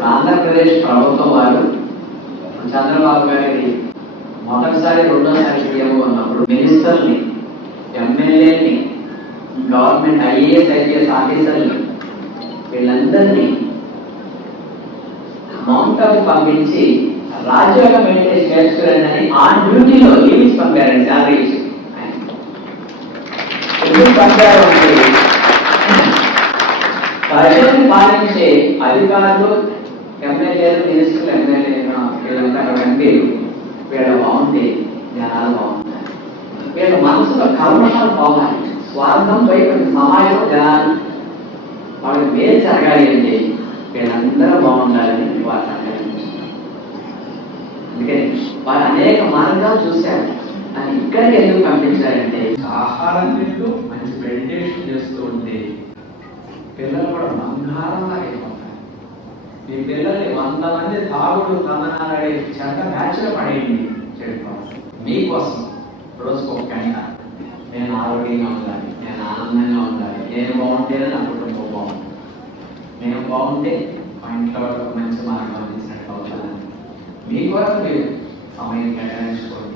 ఇప్పుడు ఆంధ్రప్రదేశ్ ప్రభుత్వం వారు చంద్రబాబు గారి మొదటిసారి రెండోసారి సీఎం ఉన్నప్పుడు మినిస్టర్ని, ఎమ్మెల్యేని, గవర్నమెంట్ ఐఏఎస్ ఆఫీసర్ని వీళ్ళందరినీ మౌంట్ ఆఫ్ పంపించి రాజ్యాంగం మెయింటైన్ చేస్తున్నారని ఆన్ డ్యూటీలో లీవ్స్ పంపారండి. శాలరీ ఇచ్చి ఎందుకు పంపారు అంటే ప్రజల్ని పాలించే అధికారులు, ఎమ్మెల్యేలు, మినిస్టర్లు, వీళ్ళంతా ఎంపీలు వీళ్ళ బాగుంటే జనాలు బాగుంటారు. వీళ్ళ మనసులో కల్మషాలు పోవాలి, స్వార్థం పై సమాజంలో జనాలు వాళ్ళకి మేలు జరగాలి అంటే వీళ్ళందరూ బాగుండాలని వారు సంకల్పించారు. అందుకని వారు అనేక మార్గాలు చూశారు. అని ఇక్కడికి ఎందుకు పంపించారంటే ఆహారం తింటూ మంచి మెడిటేషన్ చేస్తూ ఉంటే పిల్లలు కూడా బంగారంగా అయిపోతారు. మీ పిల్లల్ని 100 మంది తాగుడు తందనాలే చెడ్డ బ్యాచ్లో పడేయండి. చెడుకోవాలి మీకోసం రోజుకు 1 గంట నేను ఆరోగ్యంగా ఉండాలి, నేను ఆనందంగా ఉండాలి, నేను బాగుంటేనే నా కుటుంబం బాగుంటుంది, నేను బాగుంటే మా ఇంట్లో మంచి మార్గం అందించినట్టు అవుతాను. మీ కొరకు మీరు సమయం కేటాయించుకోండి.